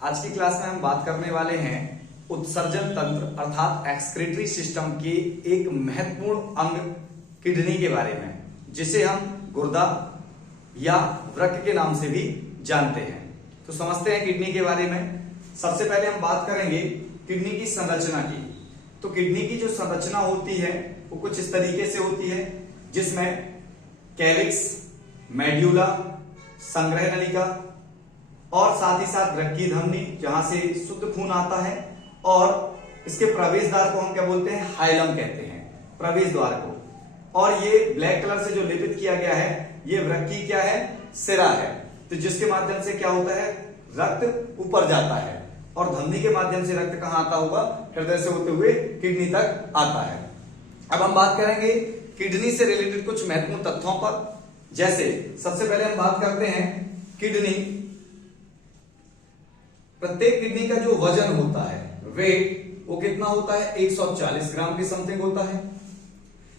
आज की क्लास में हम बात करने वाले हैं उत्सर्जन तंत्र अर्थात एक्सक्रीटरी सिस्टम के एक महत्वपूर्ण अंग किडनी के बारे में, जिसे हम गुर्दा या वृक्क के नाम से भी जानते हैं। तो समझते हैं किडनी के बारे में। सबसे पहले हम बात करेंगे किडनी की संरचना की। तो किडनी की जो संरचना होती है वो कुछ इस तरीके से होती है, जिसमें कैलिक्स, मेड्यूला, संग्रह नलिका और साथ ही साथ वृक्कीय धमनी जहां से शुद्ध खून आता है, और इसके प्रवेश द्वार को हम क्या बोलते हैं, हाइलम कहते हैं, प्रवेश द्वार को। और ये ब्लैक कलर से जो लेपित किया गया है ये वृक्कीय क्या है, सिरा है। तो जिसके माध्यम से क्या होता है, रक्त ऊपर जाता है, और धमनी के माध्यम से रक्त कहां आता होगा, हृदय से होते हुए किडनी तक आता है। अब हम बात करेंगे किडनी से रिलेटेड कुछ महत्वपूर्ण तथ्यों पर। जैसे सबसे पहले हम बात करते हैं किडनी, प्रत्येक किडनी का जो वजन होता है, वेट, वो कितना होता है, 140 ग्राम के समथिंग होता है।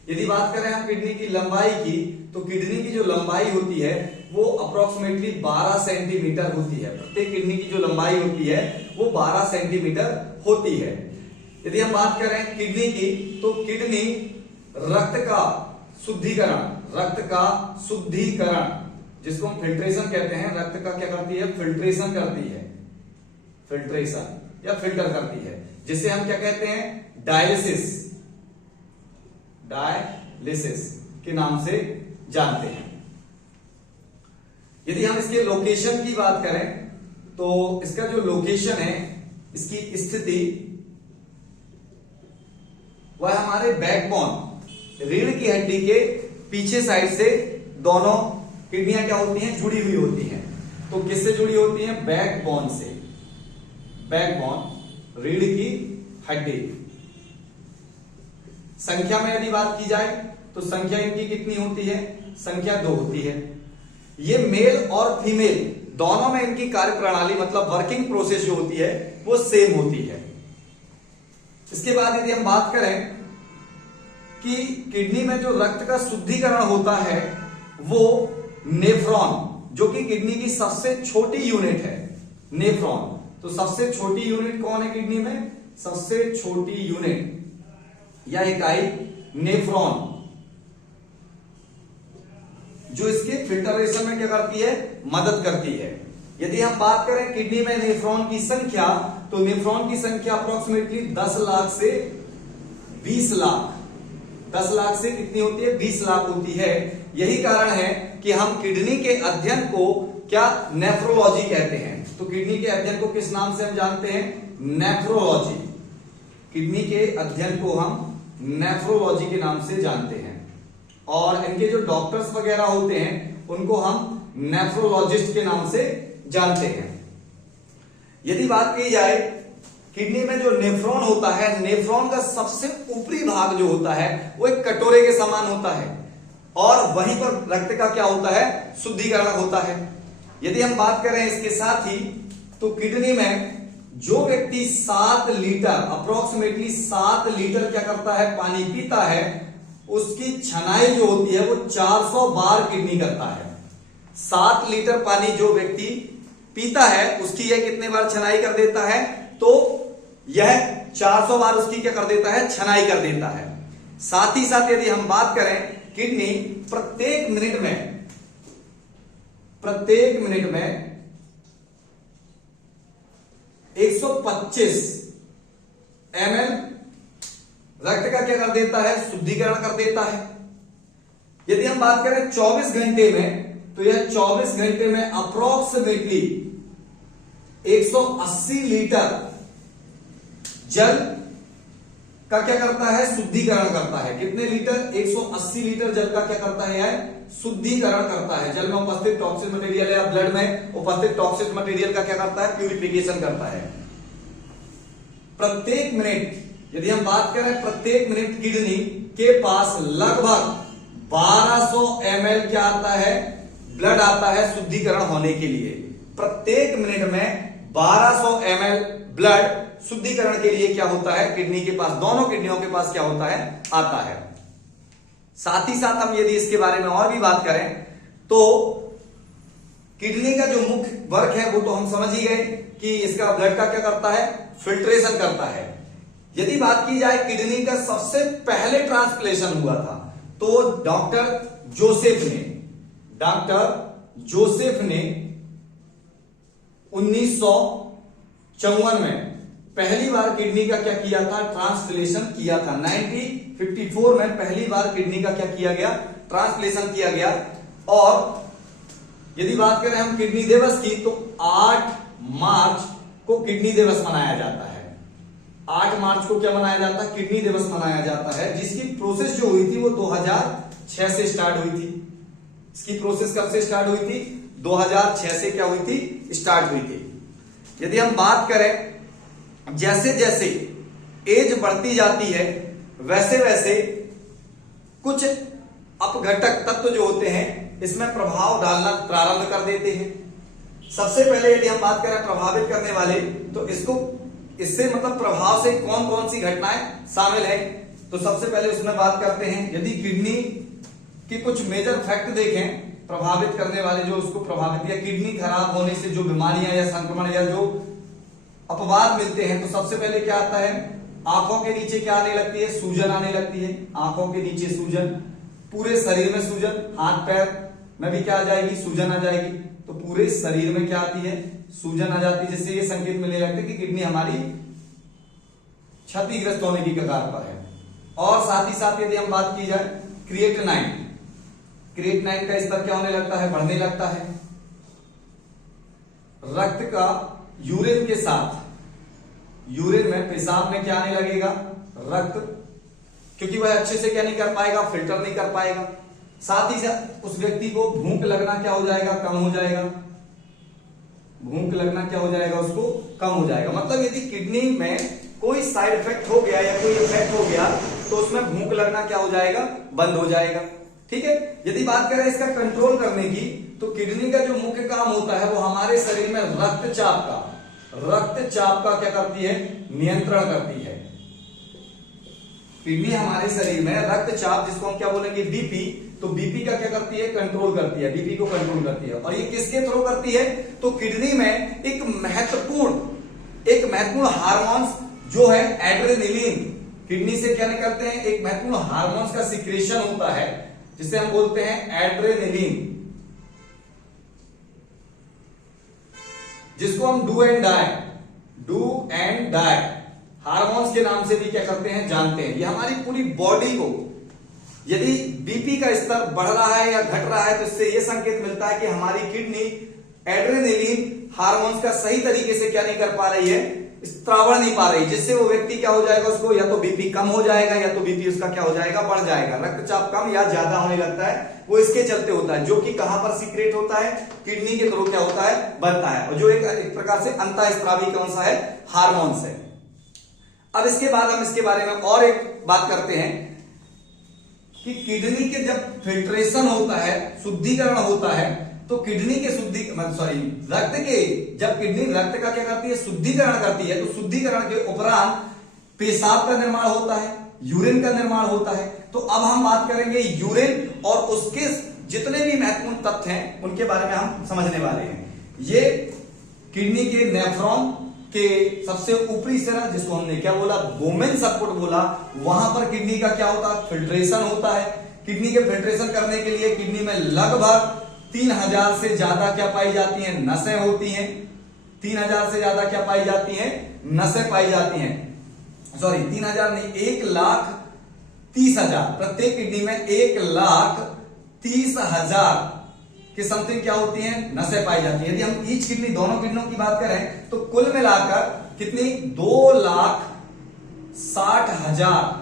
यदि बात करें हम किडनी की लंबाई की, तो किडनी की जो लंबाई होती है वो अप्रोक्सीमेटली 12 सेंटीमीटर होती है। प्रत्येक किडनी की जो लंबाई होती है वो 12 सेंटीमीटर होती है। यदि हम बात करें किडनी की, तो किडनी रक्त का शुद्धिकरण, जिसको हम फिल्ट्रेशन कहते हैं, रक्त का क्या करती है, फिल्ट्रेशन करती है, फिल्ट्रेशन या फिल्टर करती है, जिसे हम क्या कहते हैं, डायलिसिस के नाम से जानते हैं। यदि हम इसके लोकेशन की बात करें, तो इसका जो लोकेशन है, इसकी स्थिति, वह हमारे बैकबोन, रीढ़ की हड्डी के पीछे साइड से दोनों किडनियां क्या होती हैं, जुड़ी हुई होती हैं। तो किससे जुड़ी होती हैं, बैकबोन से। बैकबोन, रीढ़ की हड्डी। संख्या में यदि बात की जाए तो संख्या इनकी कितनी होती है, संख्या 2 होती है। ये मेल और फीमेल दोनों में इनकी कार्य प्रणाली, मतलब वर्किंग प्रोसेस जो होती है वो सेम होती है। इसके बाद यदि हम बात करें कि किडनी में जो रक्त का शुद्धिकरण होता है वो नेफ्रॉन, जो कि किडनी की सबसे छोटी यूनिट है, नेफ्रॉन। तो सबसे छोटी यूनिट कौन है किडनी में, सबसे छोटी यूनिट या इकाई नेफ्रॉन, जो इसके फिल्टरेशन में क्या करती है, मदद करती है। यदि हम बात करें किडनी में नेफ्रॉन की संख्या, तो नेफ्रॉन की संख्या अप्रोक्सीमेटली 10 लाख से 20 लाख, 10 लाख से कितनी होती है, 20 लाख होती है। यही कारण है कि हम किडनी के अध्ययन को क्या, नेफ्रोलॉजी कहते हैं। तो किडनी के अध्ययन को किस नाम से हम जानते हैं, नेफ्रोलॉजी। किडनी के अध्ययन को हम नेफ्रोलॉजी के नाम से जानते हैं, और इनके जो डॉक्टर्स वगैरह होते हैं उनको हम नेफ्रोलॉजिस्ट के नाम से जानते हैं। यदि बात की जाए किडनी में जो नेफ्रॉन होता है, नेफ्रॉन का सबसे ऊपरी भाग जो होता है वो एक कटोरे के समान होता है, और वहीं पर रक्त का क्या होता है, शुद्धिकरण होता है। यदि हम बात करें इसके साथ ही, तो किडनी में जो व्यक्ति 7 लीटर, अप्रोक्सीमेटली 7 लीटर क्या करता है, पानी पीता है, उसकी छनाई जो होती है वो 400 बार किडनी करता है। 7 लीटर पानी जो व्यक्ति पीता है उसकी यह कितने बार छनाई कर देता है, तो यह 400 बार उसकी क्या कर देता है, छनाई कर देता है। साथ ही साथ यदि हम बात करें, किडनी प्रत्येक मिनट में 125 ml रक्त का क्या कर देता है, शुद्धिकरण कर देता है। यदि हम बात करें 24 घंटे में, तो यह 24 घंटे में अप्रोक्सीमेटली 180 लीटर जल का क्या करता है, शुद्धिकरण करता है। कितने लीटर, 180 लीटर जल का क्या करता है, यह शुद्धिकरण करता है। जल में उपस्थित टॉक्सिक मटेरियल या ब्लड में उपस्थित टॉक्सिक मटेरियल का क्या करता है, प्यूरिफिकेशन करता है। प्रत्येक मिनट, यदि हम बात करें प्रत्येक मिनट किडनी के पास लगभग 1200 ml क्या आता है, ब्लड आता है शुद्धिकरण होने के लिए। प्रत्येक मिनट में 1200 ml ब्लड शुद्धिकरण के लिए क्या होता है, किडनी के पास, दोनों किडनियों के पास क्या होता है, आता है। साथ ही साथ हम यदि इसके बारे में और भी बात करें, तो किडनी का जो मुख्य वर्क है वो तो हम समझ ही गए कि इसका ब्लड का क्या करता है, फिल्ट्रेशन करता है। यदि बात की जाए किडनी का सबसे पहले ट्रांसप्लेशन हुआ था तो डॉक्टर जोसेफ ने 1954 में पहली बार किडनी का क्या किया था, ट्रांसप्लेशन किया था। 1954 में पहली बार किडनी का क्या किया गया, ट्रांसप्लेशन किया गया। और यदि बात करें हम किडनी दिवस की तो 8 मार्च को किडनी दिवस मनाया जाता है। 8 मार्च को क्या मनाया जाता है, किडनी दिवस मनाया जाता है, जिसकी प्रोसेस जो हुई थी वो 2006 से स्टार्ट हुई थी। इसकी प्रोसेस कब से स्टार्ट हुई थी, 2006 से क्या हुई थी, स्टार्ट हुई थी। यदि हम बात करें जैसे जैसे एज बढ़ती जाती है वैसे वैसे कुछ अपघटक तत्व जो होते हैं इसमें प्रभाव डालना प्रारंभ कर देते हैं। सबसे पहले यदि हम बात करें प्रभावित करने वाले तो इससे मतलब प्रभाव से कौन कौन सी घटनाएं शामिल है, तो सबसे पहले उसमें बात करते हैं। यदि किडनी के कुछ मेजर फैक्ट देखें प्रभावित करने वाले, जो उसको प्रभावित या किडनी खराब होने से जो बीमारियां या संक्रमण या जो अपवाद मिलते हैं, तो सबसे पहले क्या आता है, आंखों के नीचे क्या आने लगती है, सूजन आने लगती है। आंखों के नीचे सूजन, पूरे शरीर में सूजन, हाथ पैर में भी क्या आ जाएगी, सूजन आ जाएगी। तो पूरे शरीर में क्या आती है, सूजन आ जाती है, जिससे ये संकेत मिलने लगते हैं कि किडनी हमारी क्षतिग्रस्त होने की कगार पर है। और साथ ही साथ यदि हम बात की जाए क्रिएटिनाइन का स्तर क्या होने लगता है, बढ़ने लगता है। रक्त का यूरिन के साथ, यूरिन में पेशाब में क्या आने लगेगा, रक्त, क्योंकि वह अच्छे से क्या नहीं कर पाएगा, फिल्टर नहीं कर पाएगा। साथ ही साथ उस व्यक्ति को भूख लगना क्या हो जाएगा, कम हो जाएगा। भूख लगना क्या हो जाएगा, उसको कम हो जाएगा। मतलब यदि किडनी में कोई साइड इफेक्ट हो गया या कोई इफेक्ट हो गया तो उसमें भूख लगना क्या हो जाएगा, बंद हो जाएगा। ठीक है। यदि बात करें इसका कंट्रोल करने की तो किडनी का जो मुख्य काम होता है वो हमारे शरीर में रक्तचाप का क्या करती है, नियंत्रण करती है। किडनी हमारे शरीर में रक्तचाप, जिसको हम क्या बोलेंगे, बीपी, तो बीपी का क्या करती है, कंट्रोल करती है, बीपी को कंट्रोल करती है। और ये किसके थ्रू करती है, तो किडनी में एक महत्वपूर्ण हार्मोन्स जो है एड्रेनलिन, किडनी से क्या निकलते हैं, एक महत्वपूर्ण हार्मोन्स का सिक्रेशन होता है जिसे हम बोलते हैं एड्रेनलिन, जिसको हम डू एंड डाई हार्मोन्स के नाम से भी क्या करते हैं, जानते हैं। ये हमारी पूरी बॉडी को, यदि बीपी का स्तर बढ़ रहा है या घट रहा है तो इससे यह संकेत मिलता है कि हमारी किडनी एड्रेनलिन हार्मोन्स का सही तरीके से क्या नहीं कर पा रही है, स्त्रावण नहीं पा रही, जिससे वो व्यक्ति क्या हो जाएगा, उसको या तो बीपी कम हो जाएगा या तो बीपी उसका क्या हो जाएगा, बढ़ जाएगा। रक्तचाप कम या ज्यादा होने लगता है, वो इसके चलते होता है, जो कि कहां पर सीक्रेट होता है, किडनी के थ्रू क्या होता है, बनता है, और जो एक प्रकार से अंतःस्रावी कौन सा है, हार्मोन्स है। अब इसके बाद हम इसके बारे में और एक बात करते हैं कि किडनी के जब फिल्ट्रेशन होता है, शुद्धिकरण होता है, तो किडनी के रक्त के, जब किडनी रक्त का क्या करती है, शुद्धिकरण करती है, तो शुद्धिकरण के उपरांत पेशाब का निर्माण होता है, यूरिन का निर्माण होता है। तो अब हम बात करेंगे यूरिन और उसके जितने भी महत्वपूर्ण तथ्य हैं उनके बारे में हम समझने वाले हैं। ये किडनी के नेफ्रॉन के सबसे ऊपरी सिरा, जिसको हमने क्या बोला, बोमेन सर्किट बोला, वहां पर किडनी का क्या होता है, फिल्ट्रेशन होता है। किडनी के फिल्ट्रेशन करने के लिए किडनी में लगभग 3000 से ज्यादा क्या पाई जाती हैं, नसें होती हैं। 3000 से ज्यादा क्या पाई जाती हैं, नसें पाई जाती हैं। 3000 नहीं, 1,30,000, प्रत्येक किडनी में 1,30,000 के समथिंग क्या होती हैं, नसें पाई जाती हैं। यदि हम ईच किडनी, दोनों किडनियों की बात करें तो कुल मिलाकर कितनी, 2,60,000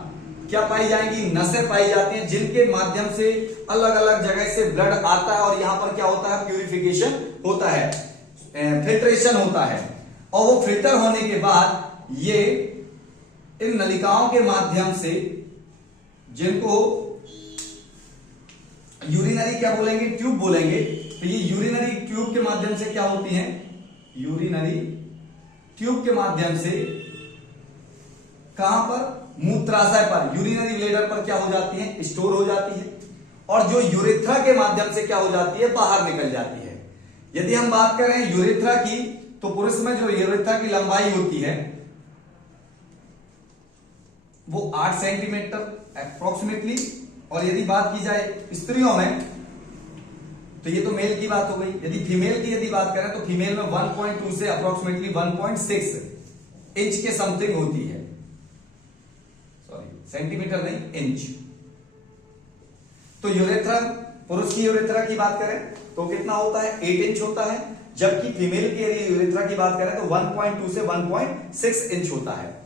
क्या पाई जाएंगी, नसें पाई जाती हैं, जिनके माध्यम से अलग अलग जगह से ब्लड आता है और यहां पर क्या होता है, प्यूरिफिकेशन होता है, फिल्ट्रेशन होता है। और वो फिल्टर होने के बाद ये इन नलिकाओं के माध्यम से, जिनको यूरिनरी क्या बोलेंगे, ट्यूब बोलेंगे, तो ये यूरिनरी ट्यूब के माध्यम से क्या होती हैं, यूरिनरी ट्यूब के माध्यम से कहां पर, मूत्राशय पर, यूरिनरी ब्लैडर पर क्या हो जाती है, स्टोर हो जाती है, और जो यूरेथ्रा के माध्यम से क्या हो जाती है, बाहर निकल जाती है। यदि हम बात करें यूरेथ्रा की, तो पुरुष में जो यूरेथ्रा की लंबाई होती है वो 8 सेंटीमीटर अप्रोक्सीमेटली, और यदि बात की जाए स्त्रियों में, तो ये तो मेल की बात हो गई। यदि फीमेल की यदि बात करें तो फीमेल में 1.2 से अप्रोक्सीमेटली 1.6 इंच के समथिंग होती है, सॉरी सेंटीमीटर नहीं, इंच। तो यूरेथ्रा, पुरुष की यूरेथ्रा की बात करें तो कितना होता है, 8 इंच होता है, जबकि फीमेल की यदि यूरेथ्रा की बात करें तो 1.2 से 1.6 इंच होता है।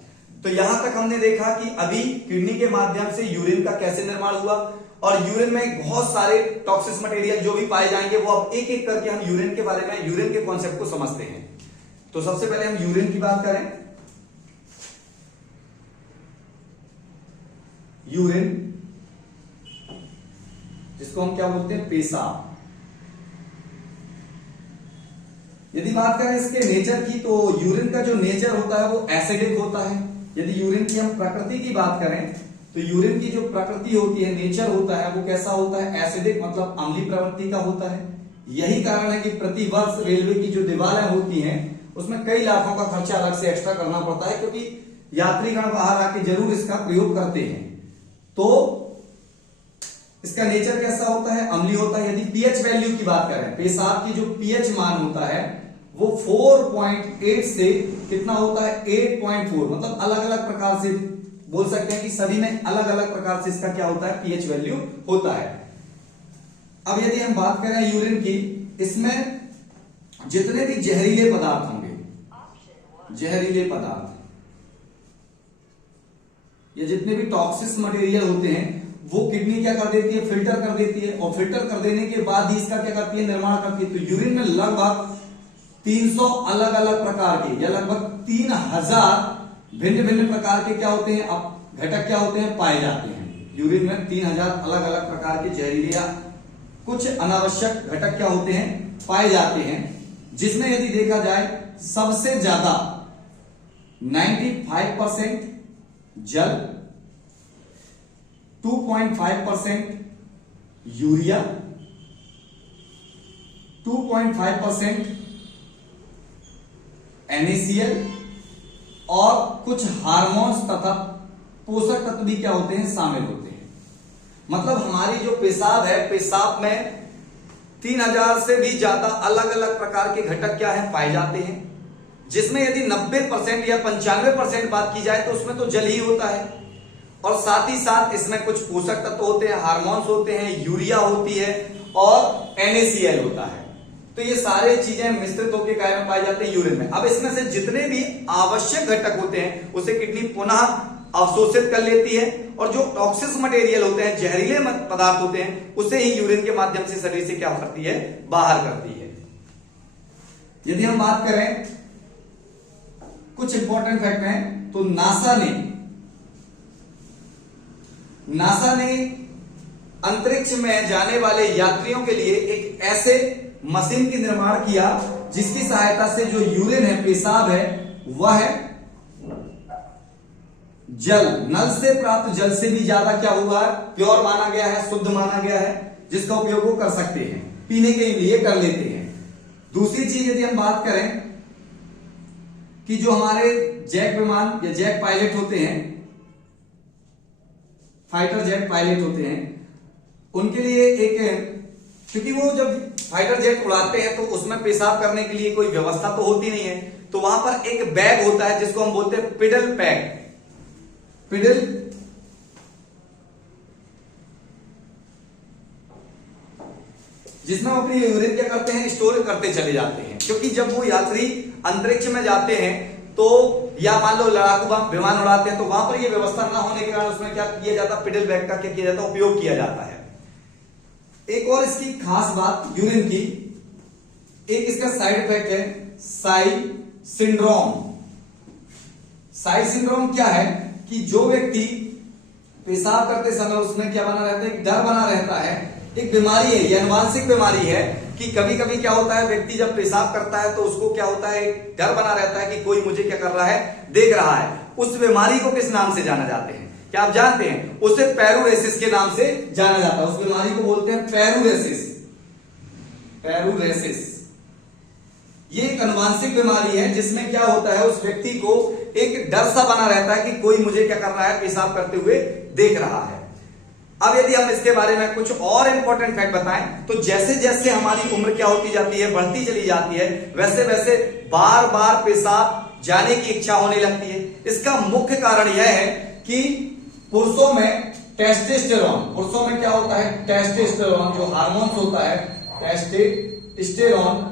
तो यहां तक हमने देखा कि अभी किडनी के माध्यम से यूरिन का कैसे निर्माण हुआ, और यूरिन में बहुत सारे टॉक्सिक मटेरियल जो भी पाए जाएंगे वो अब एक एक करके हम यूरिन के बारे में, यूरिन के कॉन्सेप्ट को समझते हैं। तो सबसे पहले हम यूरिन की बात करें। यूरिन, जिसको हम क्या बोलते हैं, पेशाब। यदि बात करें इसके नेचर की, तो यूरिन का जो नेचर होता है वो एसिडिक होता है। यदि यूरिन की हम प्रकृति की बात करें तो यूरिन की जो प्रकृति होती है, नेचर होता है, वो कैसा होता है, एसिडिक, मतलब अम्लीय प्रवृत्ति का होता है। यही कारण है कि प्रतिवर्ष रेलवे की जो दीवारें होती हैं उसमें कई लाखों का खर्चा अलग से एक्स्ट्रा करना पड़ता है, क्योंकि यात्रीगण बाहर आके जरूर इसका प्रयोग करते हैं। तो इसका नेचर कैसा होता है, अम्लीय होता है। यदि पीएच वैल्यू की बात करें, पेशाब की जो पीएच मान होता है वो 4.8 से कितना होता है, 8.4, मतलब अलग अलग प्रकार से बोल सकते हैं कि सभी में अलग अलग प्रकार से इसका क्या होता है, पीएच वैल्यू होता है। अब यदि हम बात करें यूरिन की, इसमें जितने भी जहरीले पदार्थ होंगे, जहरीले पदार्थ या जितने भी टॉक्सिक मटेरियल होते हैं वो किडनी क्या कर देती है, फिल्टर कर देती है, और फिल्टर कर देने के बाद ही इसका क्या करती है, निर्माण करती है। तो यूरिन में लगभग 300 अलग अलग प्रकार के या लगभग 3000 भिन्न भिन्न प्रकार के क्या होते हैं, अब घटक क्या होते हैं, पाए जाते हैं। यूरिन में 3000 अलग अलग प्रकार के जहरीले या कुछ अनावश्यक घटक क्या होते हैं, पाए जाते हैं, जिसमें यदि देखा जाए सबसे ज्यादा 95% जल, 2.5% यूरिया, 2.5% NaCl, और कुछ हार्मोन्स तथा पोषक तत्व भी क्या होते हैं, शामिल होते हैं। मतलब हमारी जो पेशाब है, पेशाब में 3000 से भी ज्यादा अलग अलग प्रकार के घटक क्या है, पाए जाते हैं, जिसमें यदि 90% या 95% बात की जाए तो उसमें तो जल ही होता है, और साथ ही साथ इसमें कुछ पोषक तत्व होते हैं, हार्मोन्स होते हैं, यूरिया होती है और NaCl होता है। तो ये सारे चीजें मिश्रित होकर काय में पाए जाते हैं, यूरिन में। अब इसमें से जितने भी आवश्यक घटक होते हैं उसे किडनी पुनः अवशोषित कर लेती है, और जो टॉक्सिक मटेरियल होते हैं, जहरीले पदार्थ होते हैं, उसे ही यूरिन के माध्यम से शरीर से क्या करती है, बाहर करती है। यदि हम बात करें कुछ इंपॉर्टेंट फैक्ट हैं, तो नासा ने अंतरिक्ष में जाने वाले यात्रियों के लिए एक ऐसे मशीन की निर्माण किया जिसकी सहायता से जो यूरिन है, पेशाब है, वह जल, नल से प्राप्त जल से भी ज्यादा क्या हुआ है, प्योर माना गया है, शुद्ध माना गया है, जिसका उपयोग वो कर सकते हैं, पीने के लिए कर लेते हैं। दूसरी चीज यदि हम बात करें कि जो हमारे जेट विमान या जेट पायलट होते हैं, फाइटर जेट पायलट होते हैं, उनके लिए एक, क्योंकि वो जब फाइटर जेट उड़ाते हैं तो उसमें पेशाब करने के लिए कोई व्यवस्था तो होती नहीं है, तो वहां पर एक बैग होता है जिसको हम बोलते हैं पिडल बैग, पिडल, जिसमें अपनी यूरिन क्या करते हैं, स्टोर करते चले जाते हैं। क्योंकि जब वो यात्री अंतरिक्ष में जाते हैं तो, या मान लो लड़ाकू विमान उड़ाते हैं, तो वहां पर ये व्यवस्था ना होने के कारण उसमें क्या किया जाता, पिडल बैग का क्या किया जाता, उपयोग किया जाता है। एक और इसकी खास बात यूरिन की, एक इसका साइड इफेक्ट है साई सिंड्रोम। साई सिंड्रोम क्या है कि जो व्यक्ति पेशाब करते समय उसमें क्या बना रहता है, एक डर बना रहता है, एक बीमारी है, यह अनुवांशिक बीमारी है कि कभी कभी क्या होता है, व्यक्ति जब पेशाब करता है तो उसको क्या होता है, एक डर बना रहता है कि कोई मुझे क्या कर रहा है, देख रहा है। उस बीमारी को किस नाम से जाना जाते हैं, क्या आप जानते हैं? उसे पेरुरेसिस के नाम से जाना जाता है। उस बीमारी को बोलते हैं पेरुरेसिस, पेरुरेसिस। ये एक अनुवांशिक बीमारी है जिसमें क्या होता है, उस व्यक्ति को एक डर सा बना रहता है कि कोई मुझे क्या कर रहा है, पेशाब करते हुए देख रहा है। अब यदि हम इसके बारे में कुछ और इंपॉर्टेंट फैक्ट बताएं तो जैसे जैसे हमारी उम्र क्या होती जाती है, बढ़ती चली जाती है, वैसे वैसे बार बार पेशाब जाने की इच्छा होने लगती है। इसका मुख्य कारण यह है कि पुरुषों में टेस्टोस्टेरोन, पुरुषों में क्या होता है, टेस्टोस्टेरोन जो हार्मोन होता है, टेस्टोस्टेरोन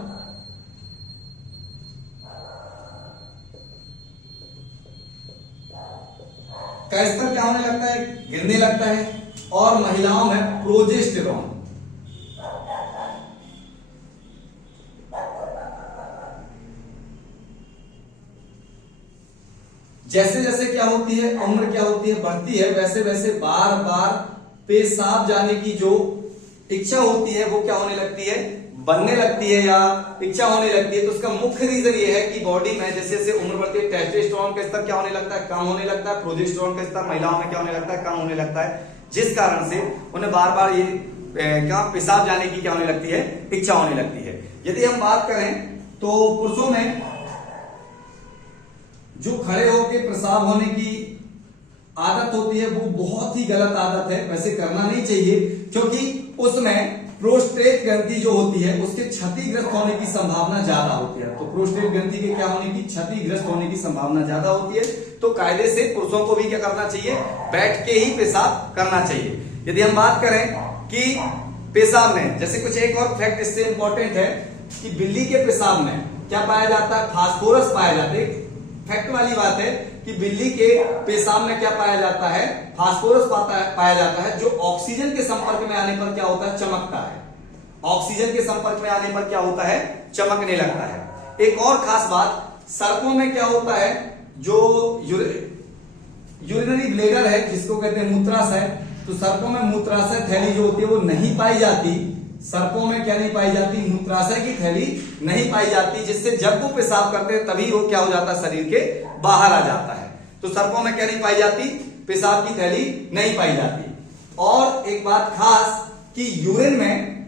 का स्तर क्या होने लगता है, गिरने लगता है। और महिलाओं में प्रोजेस्टेरोन, जैसे जैसे क्या होती है, उम्र क्या होती है, बढ़ती है, वैसे वैसे बार बार पेशाब जाने की जो इच्छा होती है वो क्या होने लगती है, बनने लगती है या इच्छा होने लगती है। तो उसका मुख्य रीजन ये है कि बॉडी में जैसे जैसे उम्र बढ़ती है, टेस्टोस्टेरोन का स्तर क्या होने लगता है, कम होने लगता है, प्रोजेस्टेरोन का स्तर महिलाओं में क्या होने लगता है, कम होने लगता है, जिस कारण से उन्हें बार बार ये क्या पेशाब जाने की क्या होने लगती है, इच्छा होने लगती है। यदि हम बात करें तो पुरुषों में जो खड़े होकर पेशाब होने की आदत होती है वो बहुत ही गलत आदत है, वैसे करना नहीं चाहिए, क्योंकि उसमें प्रोस्टेट ग्रंथि जो होती है उसके क्षतिग्रस्त होने की संभावना ज्यादा होती है। तो प्रोस्टेट ग्रंथि के क्या होने की, क्षतिग्रस्त होने की संभावना ज्यादा होती है। तो कायदे से पुरुषों को भी क्या करना चाहिए, बैठ के ही पेशाब करना चाहिए। यदि हम बात करें कि पेशाब में जैसे कुछ एक और फैक्ट इससे इंपॉर्टेंट है कि बिल्ली के पेशाब में क्या पाया जाता है, फास्फोरस पाया जाता है। फैक्ट वाली बात है कि बिल्ली के पेशाब में क्या पाया जाता है, फास्फोरस पाया जाता है, जो ऑक्सीजन के संपर्क में आने पर क्या होता है, चमकता है। ऑक्सीजन के संपर्क में आने पर क्या होता है, चमकने लगता है। एक और खास बात, सर्पों में क्या होता है, जो यूरिनरी ब्लेडर है जिसको कहते हैं मूत्राशय, तो सर्पों में मूत्राशय थैली जो होती है वो नहीं पाई जाती। सर्पों में क्या नहीं पाई जाती, मूत्राशय की थैली नहीं पाई जाती, जिससे जब वो पेशाब करते हैं तभी वो क्या हो जाता है, शरीर के बाहर आ जाता है। तो सर्पों में क्या नहीं पाई जाती, पेशाब की थैली नहीं पाई जाती। और एक बात खास कि यूरिन में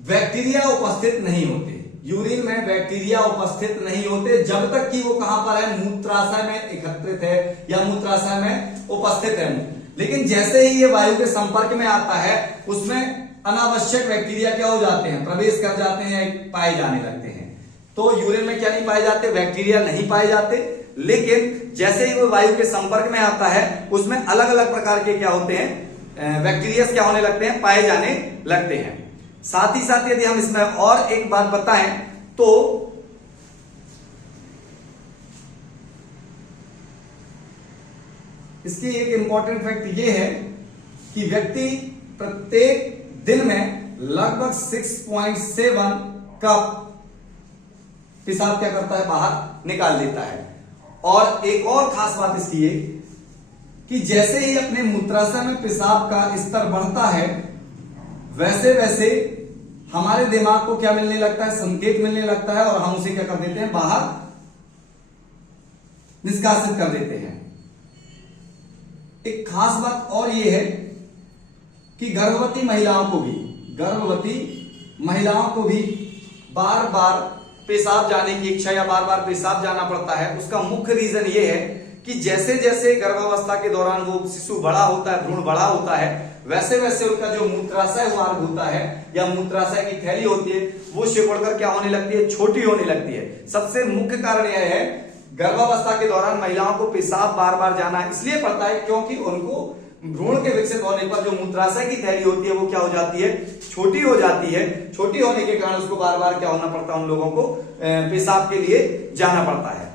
बैक्टीरिया उपस्थित नहीं होते, यूरिन में बैक्टीरिया उपस्थित नहीं होते जब तक कि वो कहां पर है, मूत्राशय में एकत्रित है या मूत्राशय में उपस्थित है। लेकिन जैसे ही ये वायु के संपर्क में आता है उसमें अनावश्यक बैक्टीरिया क्या हो जाते हैं, प्रवेश कर जाते हैं, पाए जाने लगते हैं। तो यूरिन में क्या नहीं पाए जाते, बैक्टीरिया नहीं पाए जाते। लेकिन जैसे ही वो वायु के संपर्क में आता है उसमें अलग अलग प्रकार के क्या होते हैं, बैक्टीरिया क्या होने लगते हैं, पाए जाने लगते हैं। साथ ही साथ यदि हम इसमें और एक बात बताएं तो इसकी एक इंपॉर्टेंट फैक्ट ये है कि व्यक्ति प्रत्येक दिन में लगभग 6.7 कप पेशाब क्या करता है, बाहर निकाल देता है। और एक और खास बात इसकी है कि जैसे ही अपने मूत्राशय में पेशाब का स्तर बढ़ता है वैसे वैसे हमारे दिमाग को क्या मिलने लगता है, संकेत मिलने लगता है, और हम उसे क्या कर देते हैं, बाहर निष्कासित कर देते हैं। एक खास बात और यह है कि गर्भवती महिलाओं को भी बार बार पेशाब जाने की इच्छा या बार बार पेशाब जाना पड़ता है। उसका मुख्य रीजन यह है कि जैसे जैसे गर्भावस्था के दौरान वो शिशु बड़ा होता है, भ्रूण बड़ा होता है, वैसे वैसे उनका जो मूत्राशय मार्ग होता है या मूत्राशय की थैली होती है वो सिकुड़कर क्या होने लगती है, छोटी होने लगती है। सबसे मुख्य कारण यह है गर्भावस्था के दौरान महिलाओं को पेशाब बार बार जाना इसलिए पड़ता है क्योंकि उनको भ्रूण के विकसित होने पर जो मूत्राशय की थैली होती है वो क्या हो जाती है, छोटी हो जाती है। छोटी होने के कारण उसको बार बार क्या होना पड़ता है, उन लोगों को पेशाब के लिए जाना पड़ता है।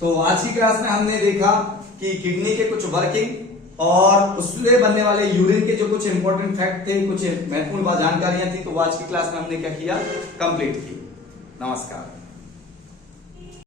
तो आज की क्लास में हमने देखा कि किडनी के कुछ वर्किंग और उससे बनने वाले यूरिन के जो कुछ इंपॉर्टेंट फैक्ट थे, कुछ महत्वपूर्ण जानकारियां थी, तो आज की क्लास में हमने क्या किया, कंप्लीट की। नमस्कार।